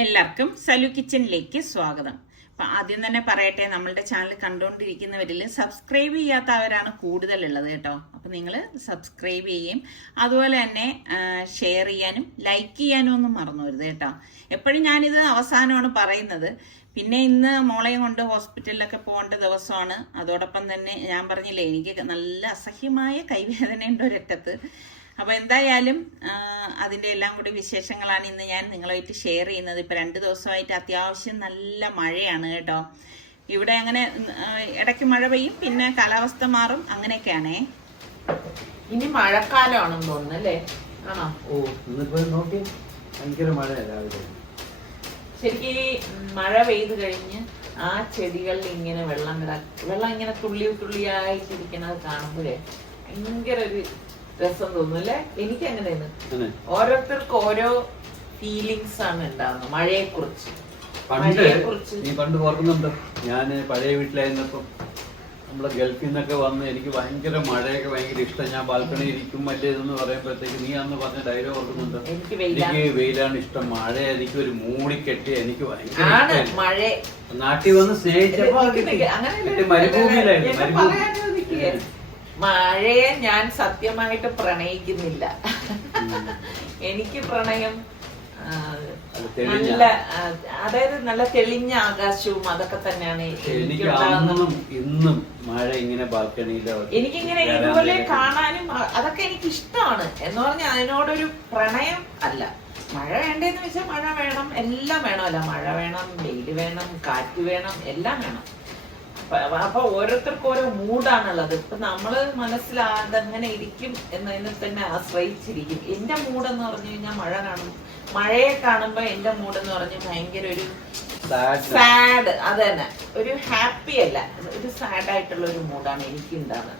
എല്ലാവർക്കും സലു കിച്ചണിലേക്ക് സ്വാഗതം. അപ്പം ആദ്യം തന്നെ പറയട്ടെ, നമ്മളുടെ ചാനൽ കണ്ടുകൊണ്ടിരിക്കുന്നവരിൽ സബ്സ്ക്രൈബ് ചെയ്യാത്തവരാണ് കൂടുതലുള്ളത് കേട്ടോ. അപ്പം നിങ്ങൾ സബ്സ്ക്രൈബ് ചെയ്യും, അതുപോലെ തന്നെ ഷെയർ ചെയ്യാനും ലൈക്ക് ചെയ്യാനും ഒന്നും മറന്നു വരുത് കേട്ടോ. എപ്പോഴും ഞാനിത് അവസാനമാണ് പറയുന്നത്. പിന്നെ ഇന്ന് മോളെയും കൊണ്ട് ഹോസ്പിറ്റലിലൊക്കെ പോകേണ്ട ദിവസമാണ്. അതോടൊപ്പം തന്നെ ഞാൻ പറഞ്ഞില്ലേ, എനിക്ക് നല്ല അസഹ്യമായ കൈവേദനയുണ്ട് ഒരറ്റത്ത്. അപ്പോൾ എന്തായാലും അതിൻ്റെ എല്ലാം കൂടി വിശേഷങ്ങളാണ് ഇന്ന് ഞാൻ നിങ്ങളുമായിട്ട് ഷെയർ ചെയ്യുന്നത്. ഇപ്പോൾ 2 ദിവസമായിട്ട് അത്യാവശ്യം നല്ല മഴയാണ് കേട്ടോ. ഇവിടെ അങ്ങനെ ഇടയ്ക്ക് മഴ പെയ്യും, പിന്നെ കാലാവസ്ഥ മാറും, അങ്ങനെയൊക്കെയാണേ. ഇനി മഴക്കാലമാണെന്ന് തോന്നുന്നു അല്ലേ? ആണോ? ഓ, ഇന്നിപ്പോ നോക്കി ഭയങ്കര മഴയാണ് രാവിലെ. ശരിക്കും മഴ പെയ്ത് കഴിഞ്ഞ് ആ ചെടികളിൽ ഇങ്ങനെ വെള്ളം ഇങ്ങനെ തുള്ളിയായിട്ടിരിക്കണത് കാണുമ്പോഴേ ഭയങ്കര ഒരു രസം തോന്നും അല്ലേ? എനിക്ക് അങ്ങനെയാണ്. ഓരോരുത്തർക്ക് ഓരോ ഫീലിങ്സ് ആണ് ഉണ്ടാവുന്നത് മഴയെ കുറിച്ച്. പണ്ട് ഓർക്കുന്നുണ്ട്, ഞാൻ പഴയ വീട്ടിലായിരുന്നപ്പം നമ്മളെ ഗൾഫിൽ നിന്നൊക്കെ വന്ന് എനിക്ക് ഭയങ്കര മഴയൊക്കെ ഭയങ്കര ഇഷ്ടം. ഞാൻ ബാൽക്കണിയിൽ ഇരിക്കും മറ്റേ ഇതെന്ന് പറയുമ്പോഴത്തേക്ക് നീ അന്ന് പറഞ്ഞ ഡയലോഗ് ഓർക്കുന്നുണ്ട്, എനിക്ക് വെയിലാണ് ഇഷ്ടം, മഴ എനിക്ക് ഒരു മൂടിക്കെട്ടി എനിക്ക് ഭയങ്കര മഴ. നാട്ടിൽ വന്ന് സ്നേഹിച്ചപ്പോ മരുഭൂമിയിലായിരുന്നു. മഴയെ ഞാൻ സത്യമായിട്ട് പ്രണയിക്കുന്നില്ല. എനിക്ക് പ്രണയം നല്ല, അതായത് നല്ല തെളിഞ്ഞ ആകാശവും അതൊക്കെ തന്നെയാണ് എനിക്ക്. ഇന്നും മഴ ഇങ്ങനെ ബാൽക്കണിയിലോ എനിക്കിങ്ങനെ ഇതുപോലെ കാണാനും അതൊക്കെ എനിക്ക് ഇഷ്ടമാണ്. എന്ന് പറഞ്ഞാൽ അതിനോടൊരു പ്രണയം അല്ല. മഴ വേണ്ടേന്ന് വെച്ചാൽ മഴ വേണം, എല്ലാം വേണമല്ല. മഴ വേണം, വെയിൽ വേണം, കാറ്റ് വേണം, എല്ലാം വേണം. അപ്പൊ ഓരോരുത്തർക്കും ഓരോ മൂഡാണുള്ളത്. ഇപ്പൊ നമ്മള് മനസ്സിൽ അതെങ്ങനെ ഇരിക്കും എന്നതിനെ തന്നെ ആശ്രയിച്ചിരിക്കും. എന്റെ മൂഡെന്ന് പറഞ്ഞു കഴിഞ്ഞാൽ മഴയെ കാണുമ്പോ എന്റെ മൂഡെന്ന് പറഞ്ഞാൽ ഭയങ്കര ഒരു സാഡ്, അത് തന്നെ, ഒരു ഹാപ്പി അല്ല, ഒരു സാഡ് ആയിട്ടുള്ള ഒരു മൂഡാണ് എനിക്ക് ഉണ്ടാകുന്നത്.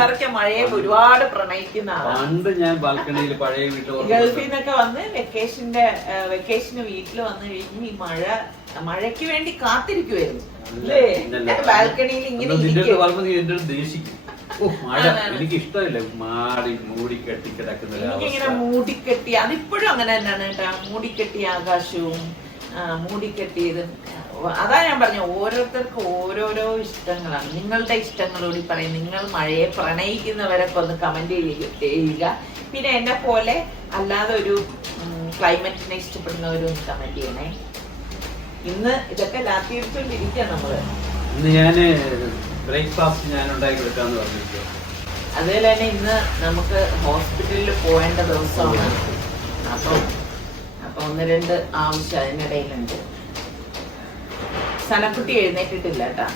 സാർക്ക് മഴയെ ഒരുപാട് പ്രണയിക്കുന്ന ആളാണ്. ഞാൻ ബാൽക്കണിയിൽ പഴയ വീട്ടിൽ ഗൾഫിൽ നിന്നൊക്കെ വന്ന് വെക്കേഷന് വീട്ടിൽ വന്നു കഴിഞ്ഞ് ഈ മഴയ്ക്ക് വേണ്ടി കാത്തിരിക്കുവായിരുന്നു അല്ലേ? ബാൽക്കണിയിൽ ഇങ്ങനെ എനിക്ക് ഇഷ്ടമില്ല മൂടിക്കെട്ടി കിടക്കുന്ന. എനിക്കിങ്ങനെ മൂടിക്കെട്ടി, അതിപ്പോഴും അങ്ങനെ തന്നെയാണ് കേട്ടാ. മൂടിക്കെട്ടി ആകാശവും മൂടിക്കെട്ടിയത്. അതാ ഞാൻ പറഞ്ഞ, ഓരോരുത്തർക്ക് ഓരോരോ ഇഷ്ടങ്ങളാണ്. നിങ്ങളുടെ ഇഷ്ടങ്ങളോട് പറയും. നിങ്ങൾ മഴയെ പ്രണയിക്കുന്നവരൊക്കെ ഒന്ന് കമന്റ് ചെയ്യുക. പിന്നെ എന്നെ പോലെ അല്ലാതെ ഒരു ക്ലൈമറ്റിനെ ഇഷ്ടപ്പെടുന്നവരൊന്ന് കമന്റ് ചെയ്യണേ. ഇന്ന് ഇതൊക്കെ ലാത്തിയിരിച്ചോണ്ടിരിക്കുക നമ്മള്. ഇന്ന് ഞാന് ബ്രേക്ക്ഫാസ്റ്റ് ഞാൻ ഉണ്ടാക്കി കൊടുക്കാന്ന് പറഞ്ഞിരിക്കുക. അതുപോലെ തന്നെ ഇന്ന് നമുക്ക് ഹോസ്പിറ്റലിൽ പോകേണ്ട ദിവസമാണ്. അപ്പൊ 1-2 ആവശ്യം അതിനിടയിലുണ്ട്. സനക്കുട്ടി എഴുന്നേറ്റിട്ടില്ല കേട്ടാ.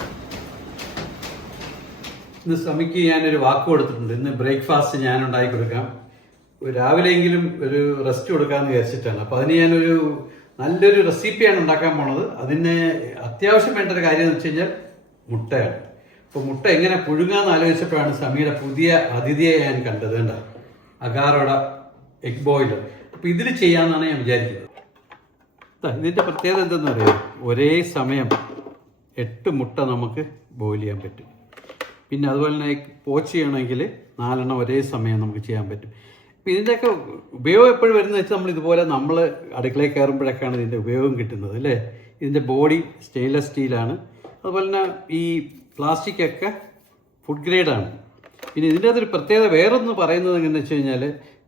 ഇന്ന് സ്വാമിക്ക് ഞാനൊരു വാക്ക് കൊടുത്തിട്ടുണ്ട്. ഇന്ന് ബ്രേക്ക്ഫാസ്റ്റ് ഞാൻ ഉണ്ടാക്കി കൊടുക്കാം, രാവിലെയെങ്കിലും ഒരു റെസ്റ്റ് കൊടുക്കാമെന്ന് വിചാരിച്ചിട്ടാണ്. അപ്പൊ അതിന് ഞാനൊരു നല്ലൊരു റെസിപ്പിയാണ് ഉണ്ടാക്കാൻ പോണത്. അതിന് അത്യാവശ്യം വേണ്ട ഒരു കാര്യം എന്ന് വെച്ച് കഴിഞ്ഞാൽ മുട്ടയാണ്. അപ്പോൾ മുട്ട എങ്ങനെ പുഴുങ്ങാന്ന് ആലോചിച്ചപ്പോഴാണ് സമീയുടെ പുതിയ അതിഥിയെ ഞാൻ കണ്ടത്. കണ്ട അഗാറോട എഗ് ബോയിലർ. അപ്പോൾ ഇതിൽ ചെയ്യാമെന്നാണ് ഞാൻ വിചാരിക്കുന്നത്. ഇതിൻ്റെ പ്രത്യേകത എന്തെന്ന് അറിയാം, ഒരേ സമയം 8 മുട്ട നമുക്ക് ബോയിൽ ചെയ്യാൻ പറ്റും. പിന്നെ അതുപോലെ തന്നെ പോച്ച് ചെയ്യണമെങ്കിൽ 4 എണ്ണം ഒരേ സമയം നമുക്ക് ചെയ്യാൻ പറ്റും. അപ്പം ഇതിൻ്റെയൊക്കെ ഉപയോഗം എപ്പോഴും വരുന്നത് വെച്ചാൽ നമ്മൾ അടുക്കളയിൽ കയറുമ്പോഴൊക്കെയാണ് ഇതിൻ്റെ ഉപയോഗം കിട്ടുന്നത് അല്ലേ. ഇതിൻ്റെ ബോഡി സ്റ്റെയിൻലെസ് സ്റ്റീലാണ്. അതുപോലെ തന്നെ ഈ പ്ലാസ്റ്റിക്കൊക്കെ ഫുഡ് ഗ്രേഡാണ്. പിന്നെ ഇതിൻ്റെ അകത്തൊരു പ്രത്യേകത വേറൊന്ന് പറയുന്നത് എങ്ങനെയാണെന്ന് വെച്ച് കഴിഞ്ഞാൽ,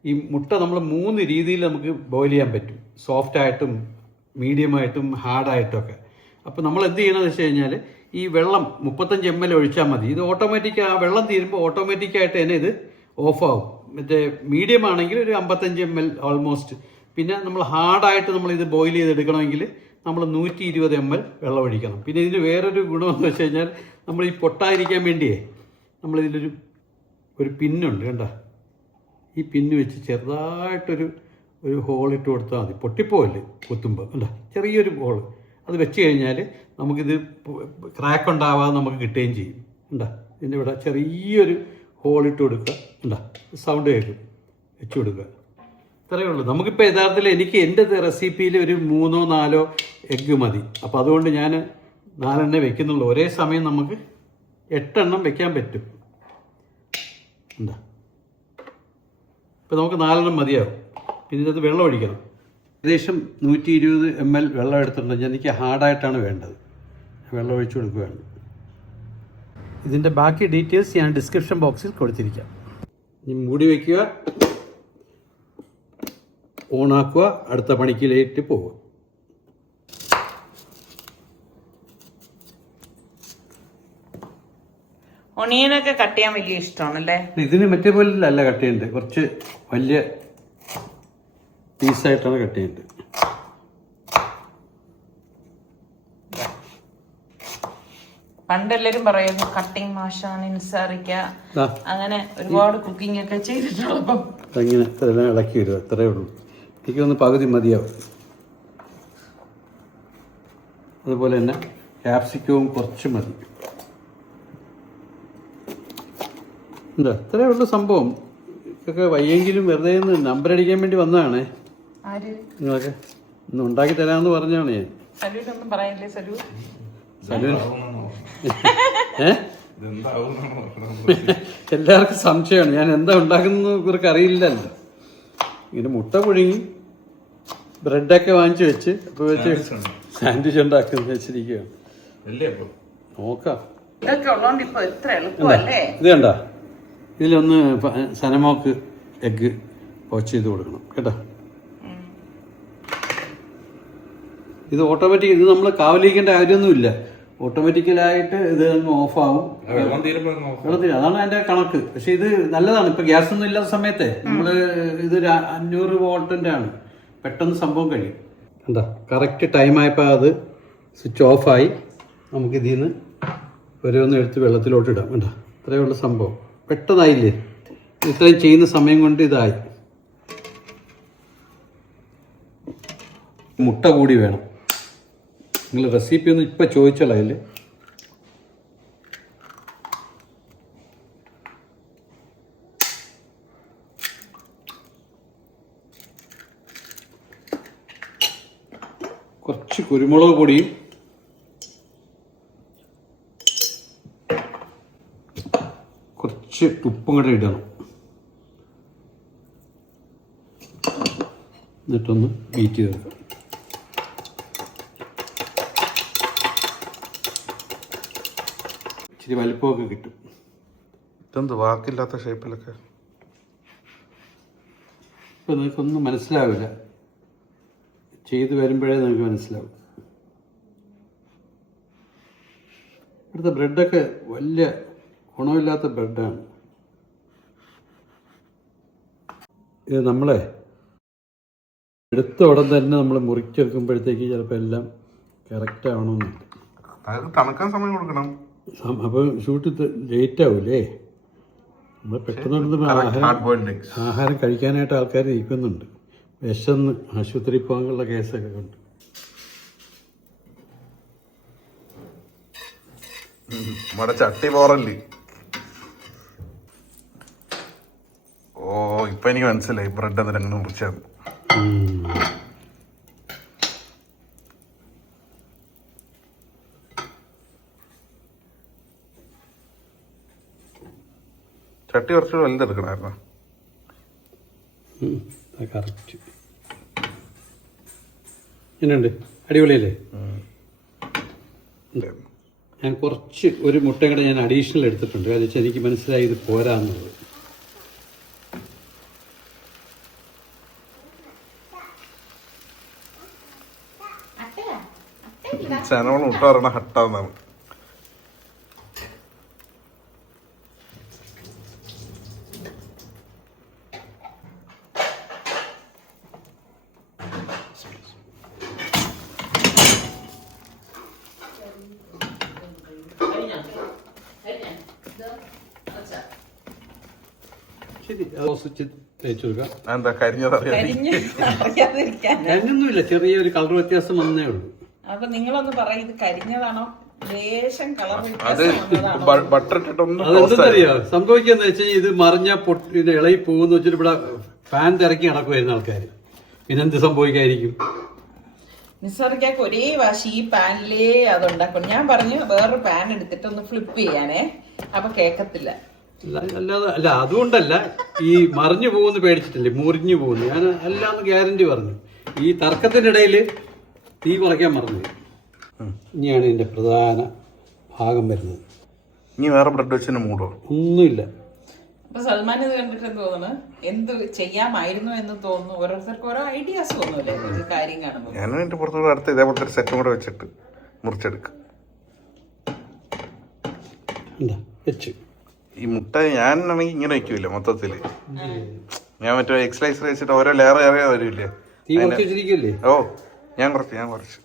ഈ മുട്ട നമ്മൾ 3 രീതിയിൽ നമുക്ക് ബോയിൽ ചെയ്യാൻ പറ്റും. സോഫ്റ്റായിട്ടും മീഡിയമായിട്ടും ഹാർഡായിട്ടും ഒക്കെ. അപ്പോൾ നമ്മൾ എന്ത് ചെയ്യണമെന്ന് വെച്ച് കഴിഞ്ഞാൽ, ഈ വെള്ളം 35 ml ഒഴിച്ചാൽ മതി. ഇത് ഓട്ടോമാറ്റിക്, ആ വെള്ളം തീരുമ്പോൾ ഓട്ടോമാറ്റിക്കായിട്ട് തന്നെ ഇത് ഓഫാവും. മറ്റേ മീഡിയം ആണെങ്കിൽ ഒരു 55 ml ഓൾമോസ്റ്റ്. പിന്നെ നമ്മൾ ഹാർഡായിട്ട് നമ്മളിത് ബോയിൽ ചെയ്തെടുക്കണമെങ്കിൽ നമ്മൾ 120 ml വെള്ളം ഒഴിക്കണം. പിന്നെ ഇതിന് വേറൊരു ഗുണമെന്ന് വെച്ച് കഴിഞ്ഞാൽ, നമ്മൾ ഈ പൊട്ടാതിരിക്കാൻ വേണ്ടിയേ നമ്മളിതിലൊരു പിന്നുണ്ട് കണ്ട. ഈ പിന്ന് വെച്ച് ചെറുതായിട്ടൊരു ഹോളിട്ട് കൊടുത്താൽ മതി. പൊട്ടിപ്പോവല്ലേ കുത്തുമ്പോൾ കണ്ട, ചെറിയൊരു ഹോൾ അത് വെച്ച് കഴിഞ്ഞാൽ നമുക്കിത് ക്രാക്ക് ഉണ്ടാവാതെ നമുക്ക് കിട്ടുകയും ചെയ്യും. കണ്ട, ഇതിൻ്റെ ഇവിടെ ചെറിയൊരു ഹോളിട്ട് കൊടുക്കുക. കണ്ട, സൗണ്ട് കേൾക്കും. വെച്ച് കൊടുക്കുക. ഇത്രയേ ഉള്ളൂ. നമുക്കിപ്പോൾ യഥാർത്ഥത്തിൽ എനിക്ക് എൻ്റെ റെസിപ്പിയിൽ ഒരു 3-4 എഗ്ഗ് മതി. അപ്പോൾ അതുകൊണ്ട് ഞാൻ 4 എണ്ണേ വെക്കുന്നുള്ളൂ. ഒരേ സമയം നമുക്ക് 8 എണ്ണം വെക്കാൻ പറ്റും. എന്താ, ഇപ്പം നമുക്ക് 4 എണ്ണം മതിയാവും. പിന്നെ ഇതിനകത്ത് വെള്ളം ഒഴിക്കണം. ഏകദേശം 120 ml വെള്ളം എടുത്തിട്ടുണ്ട്. എനിക്ക് ഹാർഡായിട്ടാണ് വേണ്ടത്. വെള്ളം ഒഴിച്ചു കൊടുക്കുകയാണ്. ഇതിൻ്റെ ബാക്കി ഡീറ്റെയിൽസ് ഞാൻ ഡിസ്ക്രിപ്ഷൻ ബോക്സിൽ കൊടുത്തിരിക്കാം. ഇനി മൂടി വയ്ക്കുക, ഓണാക്കുക, അടുത്ത പണിക്കിലേക്ക് പോവുക. ഒണിയനൊക്കെ കട്ട് ചെയ്യാൻ വലിയ ഇഷ്ടമാണല്ലേ? ഇതിന് മറ്റേ പോലെ അല്ല കട്ട് ചെയ്യേണ്ടത്, കുറച്ച് വലിയ പീസായിട്ടാണ് കട്ട് ചെയ്യേണ്ടത്. പണ്ടെല്ലാരും പറയുന്നു കട്ടിങ് മാഷാണ് നിസ്സാറിക്ക, അങ്ങനെ ഒരുപാട് കുക്കിംഗ് ഒക്കെ ചെയ്തിട്ടുള്ളപ്പം അങ്ങനെ ഇതെല്ലാം ഇളക്കി വരിക. അത്രേ ഉള്ളൂ. എനിക്കൊന്ന് പകുതി മതിയാവും. അതുപോലെ തന്നെ ക്യാപ്സിക്കവും കുറച്ച് മതി. എന്താ ഇത്രേ ഉള്ളൂ സംഭവം. ഇതൊക്കെ വയ്യെങ്കിലും വെറുതെ ഒന്ന് നമ്പർ അടിക്കാൻ വേണ്ടി വന്നതാണേ. നിങ്ങളൊക്കെ ഒന്ന് ഉണ്ടാക്കി തരാമെന്ന് പറഞ്ഞാണ് ഞാൻ. സലൂട്ടൊന്നും പറയില്ലേ? എല്ലാവർക്കും സംശയമാണ് ഞാൻ എന്താ ഉണ്ടാക്കുന്നത്, ഇവർക്ക് അറിയില്ലല്ലോ. ഇങ്ങനെ മുട്ട പുഴുങ്ങി ബ്രെഡൊക്കെ വാങ്ങിച്ചു വെച്ച് ഇപ്പൊ വെച്ച് സാൻഡ്വിച്ച് ഉണ്ടാക്കുന്ന വെച്ചിരിക്കുകയാണ്. നോക്കാം. ഇത് കണ്ട, ഇതിലൊന്ന് സനമോക്ക് എഗ്ഗ് പോച്ച് ചെയ്ത് കൊടുക്കണം കേട്ടോ. ഇത് ഓട്ടോമാറ്റിക്, ഇത് നമ്മൾ കാവലിക്കേണ്ട കാര്യമൊന്നുമില്ല. ഓട്ടോമാറ്റിക്കലായിട്ട് ഇത് ഓഫാവും. വെള്ളം തീരും, അതാണ് അതിന്റെ കണക്ക്. പക്ഷെ ഇത് നല്ലതാണ്. ഇപ്പൊ ഗ്യാസ് ഒന്നും ഇല്ലാത്ത സമയത്തെ നമ്മള് ഇത് 500 വോൾട്ടിന്റെ ആണ്, പെട്ടെന്ന് സംഭവം കഴിയും. എന്താ കറക്റ്റ് ടൈമായപ്പോൾ അത് സ്വിച്ച് ഓഫായി. നമുക്ക് ഇതിൽ നിന്ന് ഓരോന്ന് എടുത്ത് വെള്ളത്തിലോട്ട് ഇടാം. വേണ്ട, ഇത്രയുള്ള സംഭവം പെട്ടെന്നായില്ലേ. ഇത്രയും ചെയ്യുന്ന സമയം കൊണ്ട് ഇതായി. മുട്ട കൂടി വേണം. നിങ്ങൾ റെസിപ്പി ഒന്നും ഇപ്പം ചോദിച്ചോളൂ. അതിൽ കുറച്ച് കുരുമുളക് പൊടിയും കുറച്ച് ഉപ്പും കൂടെ ഇടണം. എന്നിട്ടൊന്ന് ബീറ്റ് ചെയ്ത് വെക്കാം. ഇച്ചിരി വലിപ്പമൊക്കെ കിട്ടും. ഇതെന്ത് വാക്കില്ലാത്ത ഷേപ്പിലൊക്കെ. ഇപ്പം നിങ്ങൾക്കൊന്നും മനസ്സിലാവില്ല, ചെയ്ത് വരുമ്പോഴേ നിങ്ങൾക്ക് മനസ്സിലാവും. ഇവിടുത്തെ ബ്രെഡൊക്കെ വലിയ ഗുണമില്ലാത്ത ബ്രെഡാണ്. ഇത് നമ്മളെ എടുത്ത ഉടൻ തന്നെ നമ്മൾ മുറിച്ചെടുക്കുമ്പോഴത്തേക്ക് ചിലപ്പോൾ എല്ലാം കറക്റ്റ് ആവണമെന്നില്ല. അത് തണുക്കാൻ സമയം കൊടുക്കണം. അപ്പോൾ ഷൂട്ട് ലേറ്റ് ആവൂലേ. നമ്മൾ പെട്ടെന്ന് ആഹാരം കഴിക്കാനായിട്ട് ആൾക്കാർ ഇരിക്കുന്നുണ്ട്. വിശന്ന് ആശുപത്രി പോകാനുള്ള കേസൊക്കെ ഉണ്ട്. നമ്മുടെ ചട്ടി പോറല്ലേ. ഓ, ഇപ്പൊ എനിക്ക് മനസ്സിലായി ബ്രെഡ് എന്നിട്ട് അങ്ങനെ മുറിച്ചത്. ചട്ടി കുറച്ച് വലുതെടുക്കണമായിരുന്നു. കറക്റ്റ്. എന്നുണ്ട്, അടിപൊളിയല്ലേ? ഞാൻ കുറച്ച് ഒരു മുട്ടയും കൂടെ ഞാൻ അഡീഷണൽ എടുത്തിട്ടുണ്ട്. കാരണം വെച്ചാൽ എനിക്ക് മനസ്സിലായി ഇത് പോരാന്നുള്ളത്. ചനവളം മുട്ട പറയണ ഹട്ടാന്നാണ്. ശരി, സ്വിച്ച് തേച്ച് കൊടുക്കാം. എന്താ കരിഞ്ഞതറിയാം. കരിഞ്ഞൊന്നുമില്ല, ചെറിയൊരു കളർ വ്യത്യാസം വന്നേ ഉള്ളൂ. അപ്പൊ നിങ്ങളൊന്ന് പറയും, ഇത് കരിഞ്ഞതാണോ ലേശം കളർ അത് ബട്ടർ ഇട്ടിട്ടൊന്നും അതെന്തറിയോ സംഭവിക്കാന്ന് വെച്ചാൽ ഇത് മറിഞ്ഞ ഇത് ഇളകി പോകുന്ന വെച്ചിട്ട് ഇവിടെ ഫാൻ തിരക്കി നടക്കുമായിരുന്നു ആൾക്കാർ. പിന്നെന്ത് സംഭവിക്കായിരിക്കും? നിസ്സാറിക്കാക്ക് ഒരേ വാശി ഈ പാനിലേ അതുണ്ടാക്കും. ഞാൻ പറഞ്ഞു വേറൊരു പാൻ എടുത്തിട്ട് ഒന്ന് ഫ്ലിപ്പ് ചെയ്യാനേ, അപ്പൊ കേക്കത്തില്ല. അല്ലാതെ അതുകൊണ്ടല്ല, ഈ മറിഞ്ഞു പോകുന്ന പേടിച്ചിട്ടില്ലേ, മുറിഞ്ഞു പോകുന്നു. ഞാൻ അല്ലാന്ന് ഗ്യാരണ്ടി പറഞ്ഞു. ഈ തർക്കത്തിൻ്റെ ഇടയിൽ തീ കുറയ്ക്കാൻ മറന്നു. ഇനിയാണ് ഇതിൻ്റെ പ്രധാന ഭാഗം വരുന്നത്. ഇനി വേറെ ബ്രെഡ് വെച്ചതിന് മൂടോ? ഒന്നുമില്ല. അപ്പൊ സൽമാൻ ഇത് കണ്ടിട്ട് തോന്നുന്നു എന്ത് ചെയ്യാമായിരുന്നു എന്ന് തോന്നുന്നു. ഓരോരുത്തർക്ക് ഓരോ ഐഡിയാസ് തോന്നൂല്ലേ ഒരു കാര്യം കാണുമ്പോൾ. ഞാനും എൻ്റെ പുറത്തുകൂടെ അടുത്ത് ഇതേപോലത്തെ ഒരു സെറ്റും കൂടെ വെച്ചിട്ട് മുറിച്ചെടുക്കും. എന്താ വെച്ച് ഈ മുട്ട ഞാനാണെങ്കിൽ ഇങ്ങനെ വെക്കൂല മൊത്തത്തില്. ഞാൻ മറ്റേ എക്സ്ലൈസർ വെച്ചിട്ട് ഓരോ ലെയർ വരില്ലേ. തീ കുറച്ച് വെച്ചിരിക്കല്ലേ? ഓ ഞാൻ കുറച്ച്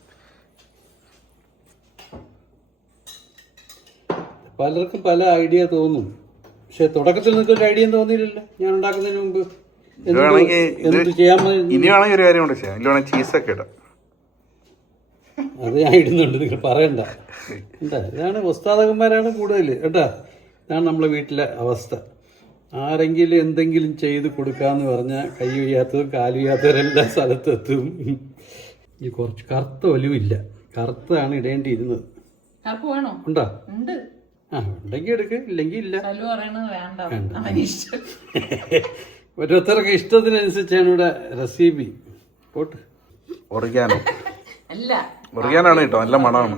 പലർക്കും പല ഐഡിയ തോന്നും. പക്ഷെ തുടക്കത്തിൽ നിൽക്കൊരു ഐഡിയ തോന്നിയില്ലല്ലോ ഞാൻ ഉണ്ടാക്കുന്നതിന് മുമ്പ്. ഇത് വേണമെങ്കിൽ എന്ത് ചെയ്യാൻ ഇനി വേണമെങ്കിൽ ഒരു കാര്യം കൂടെ ചെയ്യാം. ഇതിൽ വേണമെങ്കിൽ ചീസൊക്കെ ഇടാം. അത് ഞാൻ ഇടുന്നുണ്ട്, നിങ്ങൾ പറയണ്ട. എന്താ ഇതാണ് ഉസ്താദകന്മാരാണ് കൂടുതൽ കേട്ടാ. ഇതാണ് നമ്മളെ വീട്ടിലെ അവസ്ഥ. ആരെങ്കിലും എന്തെങ്കിലും ചെയ്ത് കൊടുക്കാന്ന് പറഞ്ഞാൽ കൈ വയ്യാത്തതും കാല് വയ്യാത്തവരെല്ലാ സ്ഥലത്തെത്തും. ഈ കുറച്ച് കറുത്ത ഒലിവില്ല, കറുത്താണ് ഇടേണ്ടിയിരുന്നത്. കറുപ്പ് വേണോ? ഉണ്ടോ? ഉണ്ട്. ആ ഉണ്ടെങ്കിൽ എടുക്ക്, ഇല്ലെങ്കിൽ ഇല്ല. സലു പറയണത് വേണ്ട, അവന് ഇഷ്ടം. ഓരോരുത്തർക്ക് ഇഷ്ടത്തിനനുസരിച്ചാണ് ഇവിടെ റെസിപ്പി. പോട്ട് ഒറിഗാനോ അല്ല, ഒറിഗാനാണ് കേട്ടോ, നല്ല മണമാണ്.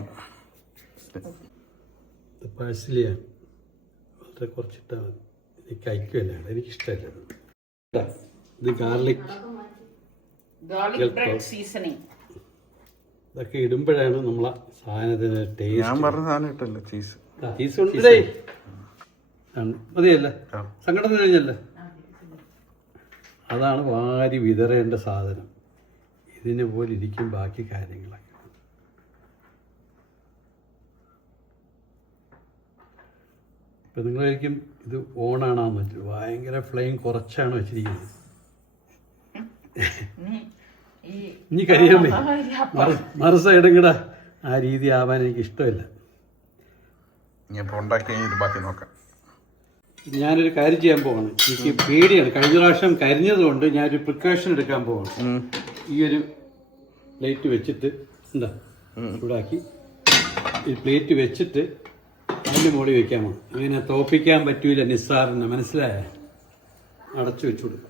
പാഴ്സലിയാണ്, വളരെ കുറച്ചിട്ടാൽ മതി. എനിക്ക് കഴിക്കുമല്ല, എനിക്കിഷ്ടമല്ല. ഇത് ഗാർലിക് ബ്രെഡ് സീസണിങ് ഇതൊക്കെ ഇടുമ്പോഴാണ് നമ്മളെ സാധനത്തിന് ഞാൻ ടേസ്റ്റ്. പറഞ്ഞ സാധനം ഇട്ടല്ലോ ചീസ്. ചീസ് കൊണ്ടേ മതിയല്ലേ, സങ്കടം കഴിഞ്ഞല്ലേ. അതാണ് വാരി വിതറേണ്ട സാധനം. ഇതിനെ പോലെ ഇരിക്കും ബാക്കി കാര്യങ്ങളൊക്കെ. ഇപ്പം നിങ്ങളായിരിക്കും ഇത് ഓണാണാന്ന് വെച്ചു, ഭയങ്കര ഫ്ലെയിം കുറച്ചാണ് വെച്ചിരിക്കുന്നത്. ഇനി കഴിയാമേ, മറു സൈഡും കൂടെ ആ രീതി ആവാൻ എനിക്ക് ഇഷ്ടമില്ല. ഞാൻ ഇപ്പോൾ ഉണ്ടാക്കി കഴിഞ്ഞിട്ട് ബാക്കി നോക്കാം. ഞാനൊരു കാര്യം ചെയ്യാൻ പോവാണ്. എനിക്ക് പേടിയാണ്, കഴിഞ്ഞ പ്രാവശ്യം കരിഞ്ഞതുകൊണ്ട് ഞാനൊരു പ്രിക്കോഷൻ എടുക്കാൻ പോവാണ്. ഈ ഒരു പ്ലേറ്റ് വെച്ചിട്ട് എന്താ ചൂടാക്കി ഈ പ്ലേറ്റ് വെച്ചിട്ട് അതിൻ്റെ മുകളിൽ വെക്കാൻ പോകണം. അങ്ങനെ തോപ്പിക്കാൻ പറ്റൂല നിസ്സാറിന്, മനസ്സിലായ? അടച്ചു വെച്ചു കൊടുക്കാം.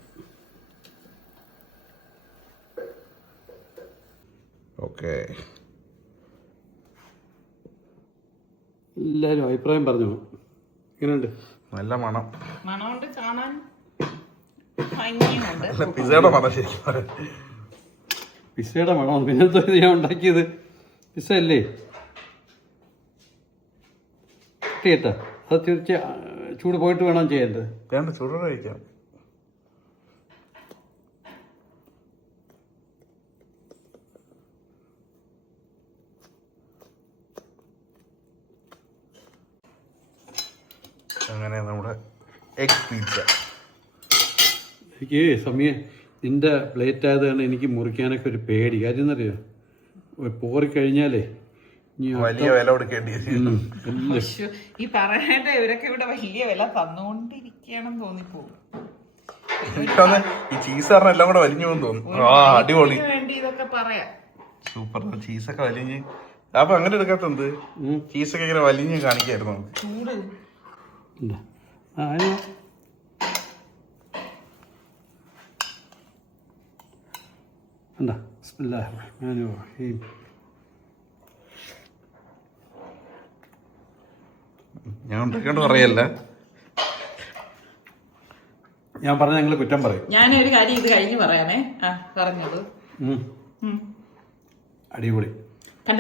ഓക്കെ, എല്ലാവരും അഭിപ്രായം പറഞ്ഞു. എങ്ങനെയുണ്ട്? നല്ല മണം. മണമുണ്ട്, കാണാൻ ഭംഗിയുമുണ്ട്. പിസയുടെ മണം ശരിക്കും. പിസയുടെ മണം. പിന്നെന്തോ ഇത് ഞാൻ ഉണ്ടാക്കിയത് പിസ അല്ലേ കേട്ടാ. അത് തീർച്ചയായും ചൂട് പോയിട്ട് വേണം ചെയ്യേണ്ടത്. വേണ്ട, ചൂടോടെ കഴിക്കാം. അങ്ങനെ നമ്മുടെ എഗ് പിസ്സ. എനിക്ക് സമയം നിന്റെ പ്ലേറ്റ് ആയത് കാരണം എനിക്ക് മുറിക്കാനൊക്കെ ഒരു പേടി. കാര്യം എന്നറിയോ, പോറിക്കഴിഞ്ഞാലേ വലിയ വില കൊടുക്കേണ്ടി വരും. ഈ പറയേണ്ട ഇവരൊക്കെ ഇവിടെ വലിയ വില തന്നുകൊണ്ടിരിക്കുകയാണെന്ന് തോന്നിപ്പോകും. ഈ ചീസ് പറഞ്ഞ എല്ലാം കൂടെ വലിഞ്ഞു പോകുന്നു തോന്നുന്നു. ആ അടിപൊളി, വേണ്ടി ഇതൊക്കെ പറയാം. സൂപ്പർ. ചീസൊക്കെ വലിഞ്ഞ് അപ്പൊ അങ്ങനെ എടുക്കാത്തത്, ചീസൊക്കെ ഇങ്ങനെ വലിഞ്ഞ് കാണിക്കായിരുന്നു. ചൂട് എന്താ ബിസ്മില്ലാഹിർ റഹ്മാനിർ റഹീം. ഞാൻ ഉണ്ടാക്കേണ്ട പറയല്ല, ഞാൻ പറഞ്ഞ നിങ്ങൾ കുറ്റം പറയും. ഞാനൊരു കാര്യം ഇത് കഴിഞ്ഞ് പറയാമേ. പറഞ്ഞോളൂ. അടിപൊളി. കണ്ട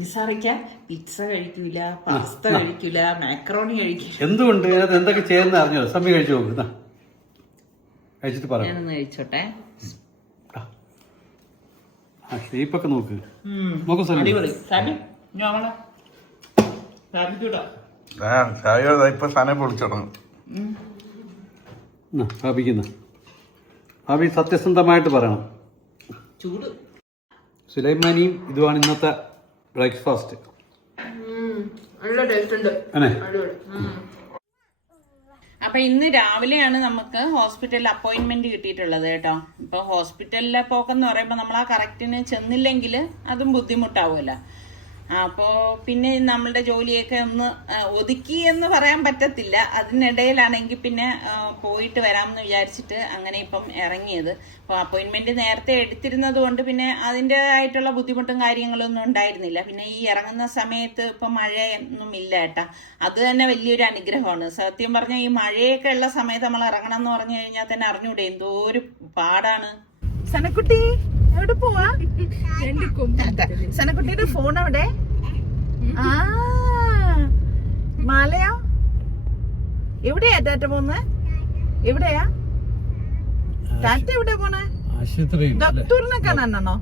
നിസാറിക്ക പിസ്സ കഴിക്കൂല, പാസ്ത കഴിക്കൂല, മാക്രോണി കഴിക്കില്ല. എന്തുകൊണ്ട് അത് എന്തൊക്കെ ചെയ്യുന്ന അറിഞ്ഞോ? സമയം കഴിച്ചു നോക്കുന്ന കഴിച്ചിട്ട് പറയാം. ഞാനൊന്ന് കഴിച്ചോട്ടെ. ആ ഷേപ്പൊക്കെ നോക്ക്. ഇപ്പൊ സാധനം പൊളിച്ചിടണം. ഭാപിക്കുന്ന ഭാബി സത്യസന്ധമായിട്ട് പറയണം. ചൂട്. സുലൈമാനിയും ഇതുമാണ് ഇന്നത്തെ ബ്രേക്ക്ഫാസ്റ്റ്. അപ്പൊ ഇന്ന് രാവിലെയാണ് നമുക്ക് ഹോസ്പിറ്റലിൽ അപ്പോയിന്റ്മെന്റ് കിട്ടിയിട്ടുള്ളത് കേട്ടോ. ഇപ്പൊ ഹോസ്പിറ്റലിലെ പോക്കെന്ന് പറയുമ്പോൾ നമ്മൾ ആ കറക്റ്റിന് ചെന്നില്ലെങ്കിൽ അതും ബുദ്ധിമുട്ടാവുമല്ലോ. അപ്പോൾ പിന്നെ നമ്മളുടെ ജോലിയൊക്കെ ഒന്ന് ഒതുക്കി എന്ന് പറയാൻ പറ്റത്തില്ല. അതിനിടയിലാണെങ്കിൽ പിന്നെ പോയിട്ട് വരാമെന്ന് വിചാരിച്ചിട്ട് അങ്ങനെ ഇപ്പം ഇറങ്ങിയത്. അപ്പോൾ അപ്പോയിൻമെന്റ് നേരത്തെ എടുത്തിരുന്നത് കൊണ്ട് പിന്നെ അതിൻ്റെതായിട്ടുള്ള ബുദ്ധിമുട്ടും കാര്യങ്ങളൊന്നും ഉണ്ടായിരുന്നില്ല. പിന്നെ ഈ ഇറങ്ങുന്ന സമയത്ത് ഇപ്പം മഴയൊന്നും ഇല്ല ഏട്ടാ, അത് തന്നെ വലിയൊരു അനുഗ്രഹമാണ്. സത്യം പറഞ്ഞാൽ ഈ മഴയൊക്കെ ഉള്ള സമയത്ത് നമ്മൾ ഇറങ്ങണം എന്ന് പറഞ്ഞു കഴിഞ്ഞാൽ തന്നെ അറിഞ്ഞൂടെ എന്തോ ഒരു പാടാണ്. സനക്കുട്ടി എവിടെ പോവാ? സനക്കുട്ടിയുടെ ഫോൺ അവിടെ. ആ മാലയോ? എവിടെയാ ടാറ്റ പോന്നെ? എവിടെയാ ടാറ്റ? എവിടെ പോണേ? ഡോക്ടറിനെ കാണാനാണോ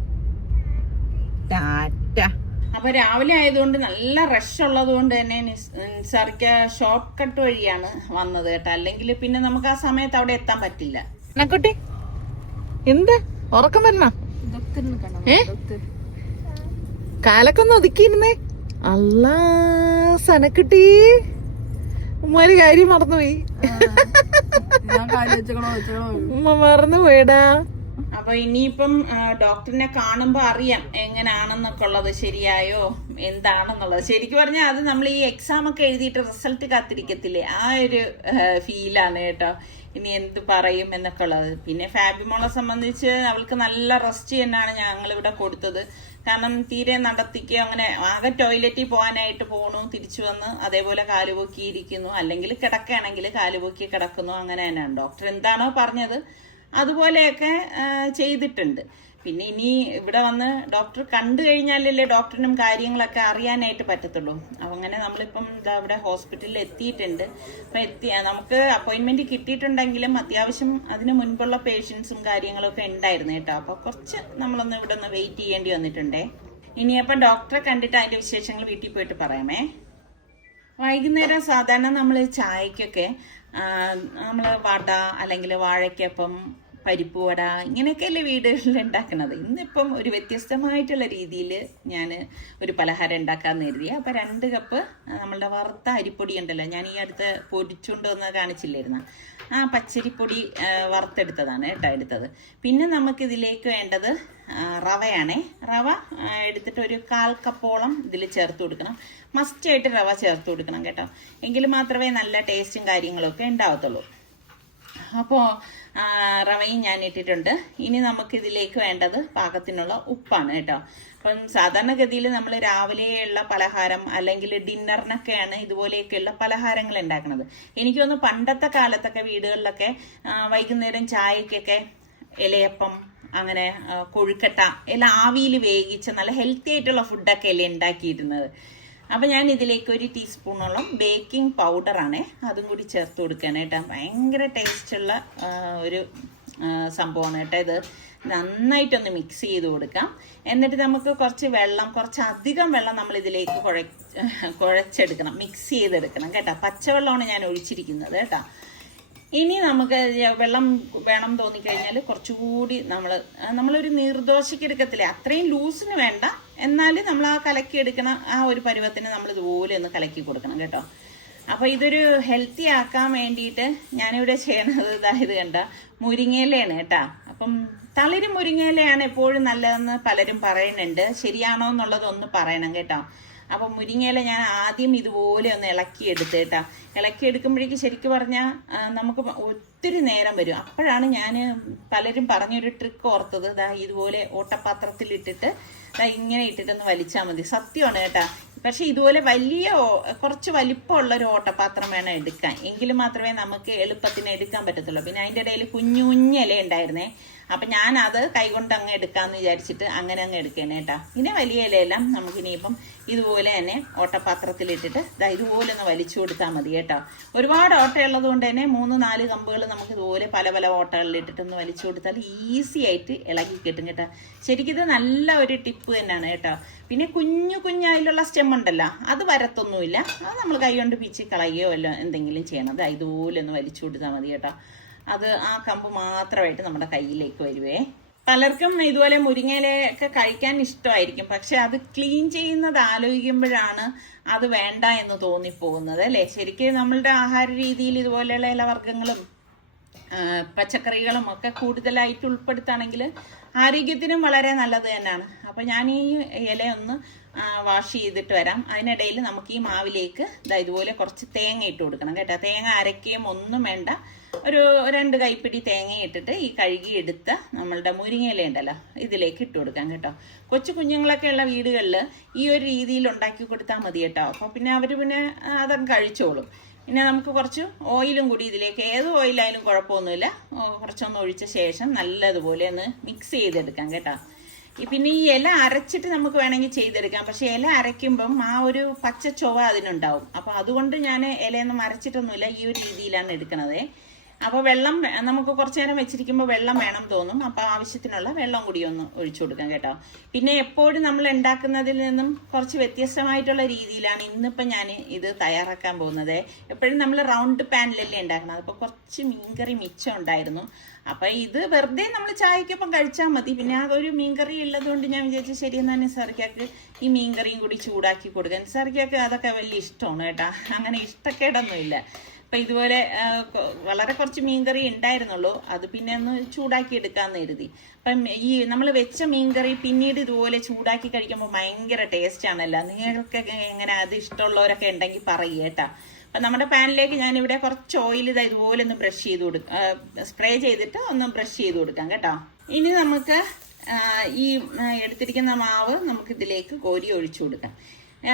ടാറ്റ? അപ്പൊ രാവിലെ ആയതുകൊണ്ട് നല്ല റഷ് ഉള്ളത് കൊണ്ട് തന്നെ നിസാറിക്ക ഷോർട്ട് കട്ട് വഴിയാണ് വന്നത് കേട്ടോ. അല്ലെങ്കിൽ പിന്നെ നമുക്ക് ആ സമയത്ത് അവിടെ എത്താൻ പറ്റില്ല. സനക്കുട്ടി എന്ത് ഉറക്കം വരണ? കാലൊക്കെ ഒന്ന് ഒതുക്കിയിരുന്നേ. അല്ലാ സനക്കുട്ടി ഉമ്മാര് കാര്യം മറന്നുപോയി. മറന്നു പോയടാ. അപ്പൊ ഇനിയിപ്പം ഡോക്ടറിനെ കാണുമ്പോ അറിയാം എങ്ങനെയാണെന്നൊക്കെ ഉള്ളത്, ശരിയായോ എന്താണെന്നുള്ളത്. ശരിക്കും പറഞ്ഞാൽ അത് നമ്മൾ ഈ എക്സാം ഒക്കെ എഴുതിയിട്ട് റിസൾട്ട് കാത്തിരിക്കത്തില്ലേ, ആ ഒരു ഫീലാണ് കേട്ടോ. ഇനി എന്ത് പറയും എന്നൊക്കെ ഉള്ളത്. പിന്നെ ഫാബിമോളെ സംബന്ധിച്ച് അവൾക്ക് നല്ല റെസ്റ്റ് തന്നെയാണ് ഞങ്ങളിവിടെ കൊടുത്തത്. കാരണം തീരെ നടത്തിക്കോ അങ്ങനെ ആകെ ടോയ്ലറ്റിൽ പോകാനായിട്ട് പോണു, തിരിച്ചു വന്ന് അതേപോലെ കാലുപൊക്കിയിരിക്കുന്നു, അല്ലെങ്കിൽ കിടക്കുകയാണെങ്കിൽ കാലുപൊക്കി കിടക്കുന്നു. അങ്ങനെ തന്നെയാണ് ഡോക്ടർ എന്താണോ പറഞ്ഞത് അതുപോലെയൊക്കെ ചെയ്തിട്ടുണ്ട്. പിന്നെ ഇനി ഇവിടെ വന്ന് ഡോക്ടർ കണ്ടു കഴിഞ്ഞാലല്ലേ ഡോക്ടറിനും കാര്യങ്ങളൊക്കെ അറിയാനായിട്ട് പറ്റത്തുള്ളൂ. അപ്പം അങ്ങനെ നമ്മളിപ്പം ഇവിടെ ഹോസ്പിറ്റലിൽ എത്തിയിട്ടുണ്ട്. അപ്പം നമുക്ക് അപ്പോയിൻമെന്റ് കിട്ടിയിട്ടുണ്ടെങ്കിലും അത്യാവശ്യം അതിന് മുൻപുള്ള പേഷ്യൻസും കാര്യങ്ങളൊക്കെ ഉണ്ടായിരുന്നു കേട്ടോ. അപ്പോൾ കുറച്ച് നമ്മളൊന്ന് ഇവിടെ ഒന്ന് വെയിറ്റ് ചെയ്യേണ്ടി വന്നിട്ടുണ്ടേ. ഇനിയപ്പം ഡോക്ടറെ കണ്ടിട്ട് അതിൻ്റെ വിശേഷങ്ങൾ വീട്ടിൽ പോയിട്ട് പറയാമേ. വൈകുന്നേരം സാധാരണ നമ്മൾ ചായക്കൊക്കെ നമ്മൾ വട അല്ലെങ്കിൽ വാഴയ്ക്കപ്പം, പരിപ്പ് വട ഇങ്ങനെയൊക്കെയല്ലേ വീടുകളിൽ ഉണ്ടാക്കുന്നത്. ഇന്നിപ്പം ഒരു വ്യത്യസ്തമായിട്ടുള്ള രീതിയിൽ ഞാൻ ഒരു പലഹാരം ഉണ്ടാക്കാമെന്ന് കരുതി. അപ്പം 2 കപ്പ് നമ്മളുടെ വറുത്ത അരിപ്പൊടി ഉണ്ടല്ലോ, ഞാൻ ഈ അടുത്ത് പൊടിച്ചുകൊണ്ട് വന്ന് കാണിച്ചില്ലായിരുന്നു, ആ പച്ചരിപ്പൊടി വറുത്തെടുത്തതാണ് കേട്ടോ എടുത്തത്. പിന്നെ നമുക്കിതിലേക്ക് വേണ്ടത് റവയാണേ. റവ എടുത്തിട്ട് ഒരു 1/4 കപ്പോളം ഇതിൽ ചേർത്ത് കൊടുക്കണം. മസ്റ്റായിട്ട് റവ ചേർത്ത് കൊടുക്കണം കേട്ടോ, എങ്കിൽ മാത്രമേ നല്ല ടേസ്റ്റും കാര്യങ്ങളൊക്കെ ഉണ്ടാവത്തുള്ളൂ. അപ്പോൾ റവയും ഞാൻ ഇട്ടിട്ടുണ്ട്. ഇനി നമുക്കിതിലേക്ക് വേണ്ടത് പാകത്തിനുള്ള ഉപ്പാണ് കേട്ടോ. അപ്പം സാധാരണഗതിയിൽ നമ്മൾ രാവിലെയുള്ള പലഹാരം അല്ലെങ്കിൽ ഡിന്നറിനൊക്കെയാണ് ഇതുപോലെയൊക്കെയുള്ള പലഹാരങ്ങൾ ഉണ്ടാക്കുന്നത്. എനിക്ക് തോന്നുന്നു പണ്ടത്തെ കാലത്തൊക്കെ വീടുകളിലൊക്കെ വൈകുന്നേരം ചായക്കൊക്കെ ഇലയപ്പം, അങ്ങനെ കൊഴുക്കട്ട എല്ലാം ആവിയിൽ വേവിച്ച നല്ല ഹെൽത്തി ആയിട്ടുള്ള ഫുഡൊക്കെ അല്ലേ ഉണ്ടാക്കിയിരുന്നത്. അപ്പം ഞാൻ ഇതിലേക്ക് 1 ടീസ്പൂണോളം ബേക്കിംഗ് പൗഡറാണ് അതും കൂടി ചേർത്ത് കൊടുക്കുകയാണ് കേട്ടോ. ഭയങ്കര ടേസ്റ്റുള്ള ഒരു സംഭവമാണ് കേട്ടോ ഇത്. നന്നായിട്ടൊന്ന് മിക്സ് ചെയ്ത് കൊടുക്കാം. എന്നിട്ട് നമുക്ക് കുറച്ചധികം വെള്ളം നമ്മൾ ഇതിലേക്ക് കുഴച്ചെടുക്കണം, മിക്സ് ചെയ്തെടുക്കണം കേട്ടോ. പച്ചവെള്ളമാണ് ഞാൻ ഒഴിച്ചിരിക്കുന്നത് കേട്ടോ. ഇനി നമുക്ക് വെള്ളം വേണം തോന്നിക്കഴിഞ്ഞാൽ കുറച്ചുകൂടി നമ്മളൊരു നീർദോശയ്ക്ക് എടുക്കത്തില്ലേ അത്രയും ലൂസിന് വേണ്ട, എന്നാൽ നമ്മൾ ആ കലക്കി എടുക്കണ ആ ഒരു പരുവത്തിന് നമ്മൾ ഇതുപോലെ ഒന്ന് കലക്കി കൊടുക്കണം കേട്ടോ. അപ്പോൾ ഇതൊരു ഹെൽത്തി ആക്കാൻ വേണ്ടിയിട്ട് ഞാനിവിടെ ചെയ്യണത് ഇത് കണ്ട മുരിങ്ങയിലയാണ് കേട്ടോ. അപ്പം തളിര് മുരിങ്ങയിലയാണ് എപ്പോഴും നല്ലതെന്ന് പലരും പറയുന്നുണ്ട്. ശരിയാണോ എന്നുള്ളത് ഒന്ന് പറയണം കേട്ടോ. അപ്പം മുരിങ്ങയില ഞാൻ ആദ്യം ഇതുപോലെ ഒന്ന് ഇളക്കിയെടുത്ത് കേട്ടോ. ഇളക്കിയെടുക്കുമ്പോഴേക്ക് ശരിക്കും പറഞ്ഞാൽ നമുക്ക് ഒത്തിരി നേരം വരും. അപ്പോഴാണ് ഞാൻ പലരും പറഞ്ഞൊരു ട്രിക്ക് ഓർത്തത്, ഇതുപോലെ ഓട്ടപാത്രത്തിലിട്ടിട്ട് ഇങ്ങനെ ഇട്ടിട്ടൊന്ന് വലിച്ചാൽ മതി. സത്യമാണ് കേട്ടോ. പക്ഷെ ഇതുപോലെ കുറച്ച് വലിപ്പമുള്ളൊരു ഓട്ടപാത്രം വേണം എടുക്കാൻ, എങ്കിൽ മാത്രമേ നമുക്ക് എളുപ്പത്തിന് എടുക്കാൻ പറ്റത്തുള്ളൂ. പിന്നെ അതിൻ്റെ ഇടയിൽ കുഞ്ഞു കുഞ്ഞില ഉണ്ടായിരുന്നേ, അപ്പം ഞാനത് കൈകൊണ്ട് അങ്ങ് എടുക്കാമെന്ന് വിചാരിച്ചിട്ട് അങ്ങനെ അങ്ങ് എടുക്കണേ കേട്ടോ. പിന്നെ വലിയ ഇലയെല്ലാം നമുക്കിനിയിപ്പം ഇതുപോലെ തന്നെ ഓട്ടപാത്രത്തിലിട്ടിട്ട് ഇതുപോലെ ഒന്ന് വലിച്ചു കൊടുത്താൽ മതി കേട്ടോ. ഒരുപാട് ഓട്ടയുള്ളത് കൊണ്ട് തന്നെ 3-4 കമ്പുകൾ നമുക്ക് ഇതുപോലെ പല പല ഓട്ടകളിലിട്ടിട്ടൊന്ന് വലിച്ചു കൊടുത്താൽ ഈസി ആയിട്ട് ഇളകി കിട്ടും കേട്ടോ. ശരിക്കും ഇത് നല്ല ഒരു ടിപ്പ് തന്നെയാണ് കേട്ടോ. പിന്നെ കുഞ്ഞായിട്ടുള്ള സ്റ്റെം ഉണ്ടല്ലോ, അത് വരത്തൊന്നുമില്ല, അത് നമ്മൾ കൈ കൊണ്ട് പിച്ചി കളയുകയോ വല്ലോ എന്തെങ്കിലും ചെയ്യണം. ഇതുപോലെ ഒന്ന് വലിച്ചു കൊടുത്താൽ മതി കേട്ടോ. അത് ആ കമ്പ് മാത്രമായിട്ട് നമ്മുടെ കയ്യിലേക്ക് വരുവേ. പലർക്കും ഇതുപോലെ മുരിങ്ങയിലയൊക്കെ കഴിക്കാൻ ഇഷ്ടമായിരിക്കും, പക്ഷെ അത് ക്ലീൻ ചെയ്യുന്നത് ആലോചിക്കുമ്പോഴാണ് അത് വേണ്ട എന്ന് തോന്നിപ്പോകുന്നത് അല്ലേ. ശരിക്കും നമ്മളുടെ ആഹാര രീതിയിൽ ഇതുപോലെയുള്ള ഇലവർഗ്ഗങ്ങളും പച്ചക്കറികളും ഒക്കെ കൂടുതലായിട്ട് ഉൾപ്പെടുത്തുകയാണെങ്കിൽ ആരോഗ്യത്തിനും വളരെ നല്ലത് തന്നെയാണ്. അപ്പോൾ ഞാൻ ഈ ഇല ഒന്ന് വാഷ് ചെയ്തിട്ട് വരാം. അതിനിടയിൽ നമുക്ക് ഈ മാവിലേക്ക് ഇതുപോലെ കുറച്ച് തേങ്ങ ഇട്ട് കൊടുക്കണം കേട്ടോ. തേങ്ങ അരക്കുകയും ഒന്നും വേണ്ട, ഒരു 2 കൈപ്പിടി തേങ്ങ ഇട്ടിട്ട് ഈ കഴുകിയെടുത്ത നമ്മളുടെ മുരിങ്ങയില ഉണ്ടല്ലോ ഇതിലേക്ക് ഇട്ട് കൊടുക്കാം കേട്ടോ. കൊച്ചു കുഞ്ഞുങ്ങളൊക്കെ ഉള്ള വീടുകളിൽ ഈ ഒരു രീതിയിൽ ഉണ്ടാക്കി കൊടുത്താൽ മതി കേട്ടോ. അപ്പോൾ പിന്നെ അവർ പിന്നെ അതങ്ങ് കഴിച്ചോളും. പിന്നെ നമുക്ക് കുറച്ച് ഓയിലും കൂടി ഇതിലേക്ക്, ഏത് ഓയിലായാലും കുഴപ്പമൊന്നുമില്ല, കുറച്ചൊന്ന് ഒഴിച്ച ശേഷം നല്ലതുപോലെ ഒന്ന് മിക്സ് ചെയ്തെടുക്കാം കേട്ടോ. പിന്നെ ഈ ഇല അരച്ചിട്ട് നമുക്ക് വേണമെങ്കിൽ ചെയ്തെടുക്കാം. പക്ഷെ ഇല അരയ്ക്കുമ്പം ആ ഒരു പച്ച ചൊവ്വ അതിനുണ്ടാവും. അപ്പോൾ അതുകൊണ്ട് ഞാൻ ഇലയൊന്നും അരച്ചിട്ടൊന്നുമില്ല, ഈ ഒരു രീതിയിലാണ് എടുക്കണത്. അപ്പോൾ വെള്ളം നമുക്ക് കുറച്ചു നേരം വെച്ചിരിക്കുമ്പോൾ വെള്ളം വേണം തോന്നും. അപ്പോൾ ആവശ്യത്തിനുള്ള വെള്ളം കൂടി ഒന്ന് ഒഴിച്ചു കൊടുക്കാം കേട്ടോ. പിന്നെ എപ്പോഴും നമ്മൾ ഉണ്ടാക്കുന്നതിൽ നിന്നും കുറച്ച് വ്യത്യസ്തമായിട്ടുള്ള രീതിയിലാണ് ഇന്നിപ്പോൾ ഞാൻ ഇത് തയ്യാറാക്കാൻ പോകുന്നത്. എപ്പോഴും നമ്മൾ റൗണ്ട് പാനിലല്ലേ ഉണ്ടാക്കുന്നത്. അപ്പോൾ കുറച്ച് മീൻകറി മിച്ചം ഉണ്ടായിരുന്നു. അപ്പം ഇത് വെറുതെ നമ്മൾ ചായക്കൊപ്പം കഴിച്ചാൽ മതി. പിന്നെ അതൊരു മീൻകറി ഉള്ളതുകൊണ്ട് ഞാൻ വിചാരിച്ചു ശരിയെന്നാൽ നിസാർക്കാക്ക് ഈ മീൻകറിയും കൂടി ചൂടാക്കി കൊടുക്കുക. നിസാർക്കാക്ക് അതൊക്കെ വലിയ ഇഷ്ടമാണ് കേട്ടോ, അങ്ങനെ ഇഷ്ടക്കേടൊന്നുമില്ല. അപ്പം ഇതുപോലെ വളരെ കുറച്ച് മീൻകറി ഉണ്ടായിരുന്നുള്ളൂ, അത് പിന്നെ ഒന്ന് ചൂടാക്കി എടുക്കാമെന്ന് കരുതി. അപ്പം ഈ നമ്മൾ വെച്ച മീൻകറി പിന്നീട് ഇതുപോലെ ചൂടാക്കി കഴിക്കുമ്പോൾ ഭയങ്കര ടേസ്റ്റ് ആണല്ലോ. നിങ്ങൾക്കൊക്കെ എങ്ങനെ അത് ഇഷ്ടമുള്ളവരൊക്കെ ഉണ്ടെങ്കിൽ പറയുക കേട്ടോ. അപ്പം നമ്മുടെ പാനിലേക്ക് ഞാനിവിടെ കുറച്ച് ഓയിൽ ഇതുപോലെ ഒന്ന് ബ്രഷ് ചെയ്ത് സ്പ്രേ ചെയ്തിട്ട് ഒന്ന് ബ്രഷ് ചെയ്ത് കൊടുക്കാം കേട്ടോ. ഇനി നമുക്ക് ഈ എടുത്തിരിക്കുന്ന മാവ് നമുക്കിതിലേക്ക് കോരി ഒഴിച്ചു കൊടുക്കാം.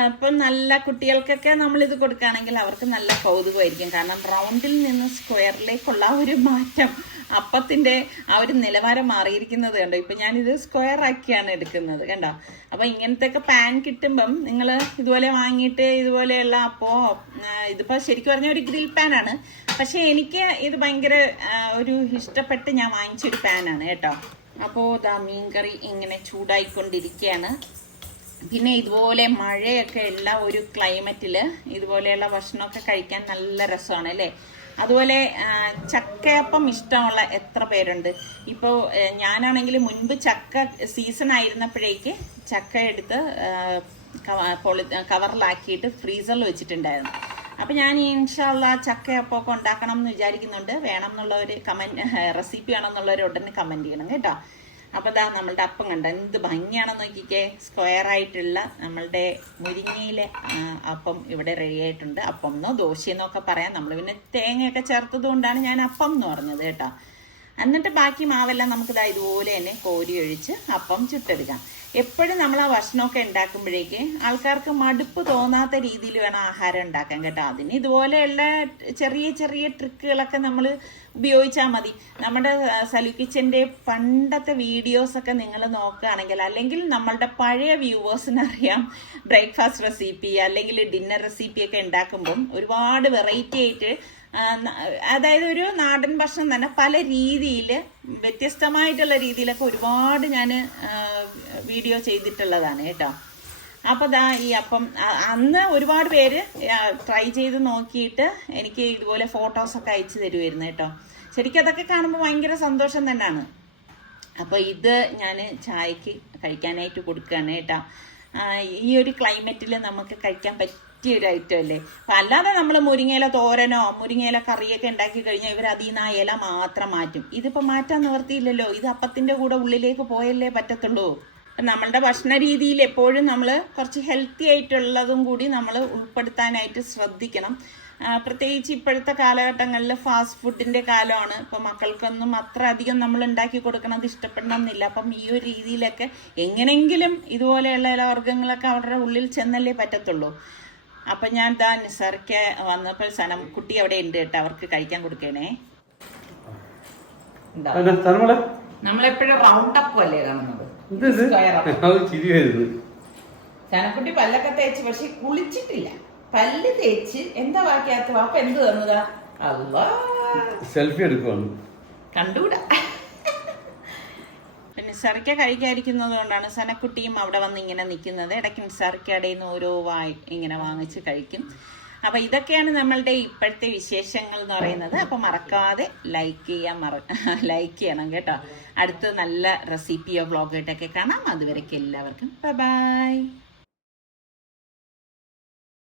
അപ്പം നല്ല കുട്ടികൾക്കൊക്കെ നമ്മളിത് കൊടുക്കുകയാണെങ്കിൽ അവർക്ക് നല്ല കൗതുകമായിരിക്കും. കാരണം റൗണ്ടിൽ നിന്ന് സ്ക്വയറിലേക്കുള്ള ഒരു മാറ്റം, അപ്പത്തിൻ്റെ ആ ഒരു നിലവാരം മാറിയിരിക്കുന്നത് കണ്ടോ. ഇപ്പം ഞാനിത് സ്ക്വയർ ആക്കിയാണ് എടുക്കുന്നത് കണ്ടോ. അപ്പം ഇങ്ങനത്തെ ഒക്കെ പാൻ കിട്ടുമ്പം നിങ്ങൾ ഇതുപോലെ വാങ്ങിയിട്ട് ഇതുപോലെയുള്ള ഇതിപ്പോൾ ശരിക്കും പറഞ്ഞാൽ ഒരു ഗ്രിൽ പാനാണ്. പക്ഷേ എനിക്ക് ഇത് ഭയങ്കര ഒരു ഇഷ്ടപ്പെട്ട് ഞാൻ വാങ്ങിച്ചൊരു പാനാണ് കേട്ടോ. അപ്പോൾ മീൻകറി ഇങ്ങനെ ചൂടായിക്കൊണ്ടിരിക്കുകയാണ്. പിന്നെ ഇതുപോലെ മഴയൊക്കെ ഉള്ള ഒരു ക്ലൈമറ്റിൽ ഇതുപോലെയുള്ള ഭക്ഷണമൊക്കെ കഴിക്കാൻ നല്ല രസമാണ് അല്ലേ. അതുപോലെ ചക്കയപ്പം ഇഷ്ടമുള്ള എത്ര പേരുണ്ട്. ഇപ്പോൾ ഞാനാണെങ്കിൽ മുൻപ് ചക്ക സീസൺ ആയിരുന്നപ്പോഴേക്ക് ചക്ക എടുത്ത് കവറിലാക്കിയിട്ട് ഫ്രീസറിൽ വെച്ചിട്ടുണ്ടായിരുന്നു. അപ്പം ഞാൻ ഇൻഷാല്ലാ ചക്കയപ്പമൊക്കെ ഉണ്ടാക്കണം എന്ന് വിചാരിക്കുന്നുണ്ട്. വേണം എന്നുള്ളവർ റെസിപ്പി വേണമെന്നുള്ളവർ ഉടനെ കമൻറ്റ് ചെയ്യണം കേട്ടോ. അപ്പോൾ നമ്മളുടെ അപ്പം കണ്ട എന്ത് ഭംഗിയാണെന്ന് നോക്കിക്കേ. സ്ക്വയർ ആയിട്ടുള്ള നമ്മളുടെ മുരിങ്ങയിലെ അപ്പം ഇവിടെ റെഡി ആയിട്ടുണ്ട്. അപ്പം എന്നോ ദോശയെന്നോ ഒക്കെ പറയാം. നമ്മൾ പിന്നെ തേങ്ങയൊക്കെ ചേർത്തത് കൊണ്ടാണ് ഞാൻ അപ്പം എന്ന് പറഞ്ഞത് കേട്ടോ. എന്നിട്ട് ബാക്കി മാവെല്ലാം നമുക്ക് ഇതുപോലെ തന്നെ കോരി ഒഴിച്ച് അപ്പം ചുട്ടെടുക്കാം. എപ്പോഴും നമ്മൾ ആ ഭക്ഷണമൊക്കെ ഉണ്ടാക്കുമ്പോഴേക്ക് ആൾക്കാർക്ക് മടുപ്പ് തോന്നാത്ത രീതിയിൽ വേണം ആഹാരം ഉണ്ടാക്കാൻ കേട്ടോ. അതിന് ഇതുപോലെയുള്ള ചെറിയ ചെറിയ ട്രിക്കുകളൊക്കെ നമ്മൾ ഉപയോഗിച്ചാൽ മതി. നമ്മുടെ സലു കിച്ചൻ്റെ പണ്ടത്തെ വീഡിയോസൊക്കെ നിങ്ങൾ നോക്കുകയാണെങ്കിൽ, അല്ലെങ്കിൽ നമ്മളുടെ പഴയ വ്യൂവേഴ്സിനറിയാം ബ്രേക്ക്ഫാസ്റ്റ് റെസിപ്പി അല്ലെങ്കിൽ ഡിന്നർ റെസിപ്പിയൊക്കെ ഉണ്ടാക്കുമ്പം ഒരുപാട് വെറൈറ്റി ആയിട്ട്, അതായത് ഒരു നാടൻ ഭക്ഷണം തന്നെ പല രീതിയിൽ വ്യത്യസ്തമായിട്ടുള്ള രീതിയിലൊക്കെ ഒരുപാട് ഞാൻ വീഡിയോ ചെയ്തിട്ടുള്ളതാണ് കേട്ടോ. അപ്പോൾ ഈ അപ്പം അന്ന് ഒരുപാട് പേര് ട്രൈ ചെയ്ത് നോക്കിയിട്ട് എനിക്ക് ഇതുപോലെ ഫോട്ടോസൊക്കെ അയച്ചു തരുമായിരുന്നു കേട്ടോ. ശരിക്കും അതൊക്കെ കാണുമ്പോൾ ഭയങ്കര സന്തോഷം തന്നെയാണ്. അപ്പോൾ ഇത് ഞാൻ ചായക്ക് കഴിക്കാനായിട്ട് കൊടുക്കുകയാണ് കേട്ടോ. ഈ ഒരു ക്ലൈമറ്റിൽ നമുക്ക് കഴിക്കാൻ പറ്റിയൊരു ഐറ്റം അല്ലേ. അപ്പം അല്ലാതെ നമ്മൾ മുരിങ്ങയില തോരനോ മുരിങ്ങയില കറിയൊക്കെ ഉണ്ടാക്കി കഴിഞ്ഞാൽ ഇവർ അതിൽ നിന്ന് ആ ഇല മാത്രം മാറ്റും. ഇതിപ്പോൾ മാറ്റാൻ നിവർത്തിയില്ലല്ലോ. ഇത് അപ്പത്തിൻ്റെ കൂടെ ഉള്ളിലേക്ക് പോയല്ലേ പറ്റത്തുള്ളൂ. നമ്മളുടെ ഭക്ഷണ രീതിയിൽ എപ്പോഴും നമ്മൾ കുറച്ച് ഹെൽത്തി ആയിട്ടുള്ളതും കൂടി നമ്മൾ ഉൾപ്പെടുത്താനായിട്ട് ശ്രദ്ധിക്കണം. പ്രത്യേകിച്ച് ഇപ്പോഴത്തെ കാലഘട്ടങ്ങളിൽ ഫാസ്റ്റ് ഫുഡിൻ്റെ കാലമാണ്. ഇപ്പം മക്കൾക്കൊന്നും അത്ര അധികം നമ്മൾ ഉണ്ടാക്കി കൊടുക്കണത് ഇഷ്ടപ്പെടണമെന്നില്ല. അപ്പം ഈ ഒരു രീതിയിലൊക്കെ എങ്ങനെങ്കിലും ഇതുപോലെയുള്ള ഇലവർഗ്ഗങ്ങളൊക്കെ അവരുടെ ഉള്ളിൽ ചെന്നല്ലേ പറ്റത്തുള്ളൂ. അപ്പം ഞാൻ നിസാർക്ക് വന്നപ്പോൾ കുട്ടി അവിടെ ഉണ്ട് കേട്ടോ, അവർക്ക് കഴിക്കാൻ കൊടുക്കണേ. നമ്മളെപ്പോഴും റൗണ്ട് അപ്പ് അല്ലേ കാണുന്നത്. സനക്കുട്ടി പല്ലൊക്കെ തേച്ച്, പക്ഷെ കുളിച്ചിട്ടില്ല. പല്ല് തേച്ച് എന്താ ബാക്കിയാത്ത വാപ്പ എന്ത് തന്നതാ? അല്ലാ, സെൽഫി എടുക്കുവാണ്, കണ്ടുകൂടാ. നിസാർക്ക കഴിക്കാതിരിക്കുന്നത് കൊണ്ടാണ് സനക്കുട്ടിയും അവിടെ വന്ന് ഇങ്ങനെ നിൽക്കുന്നത്. ഇടയ്ക്ക് നിസാർക്കയുടെ നിന്ന് ഓരോ ഇങ്ങനെ വാങ്ങിച്ച് കഴിക്കും. അപ്പം ഇതൊക്കെയാണ് നമ്മളുടെ ഇപ്പോഴത്തെ വിശേഷങ്ങൾ എന്ന് പറയുന്നത്. അപ്പം മറക്കാതെ ലൈക്ക് ചെയ്യണം കേട്ടോ. അടുത്ത് നല്ല റെസിപ്പിയോ വ്ളോഗായിട്ടൊക്കെ കാണാം. അതുവരെയ്ക്ക് എല്ലാവർക്കും ബൈ.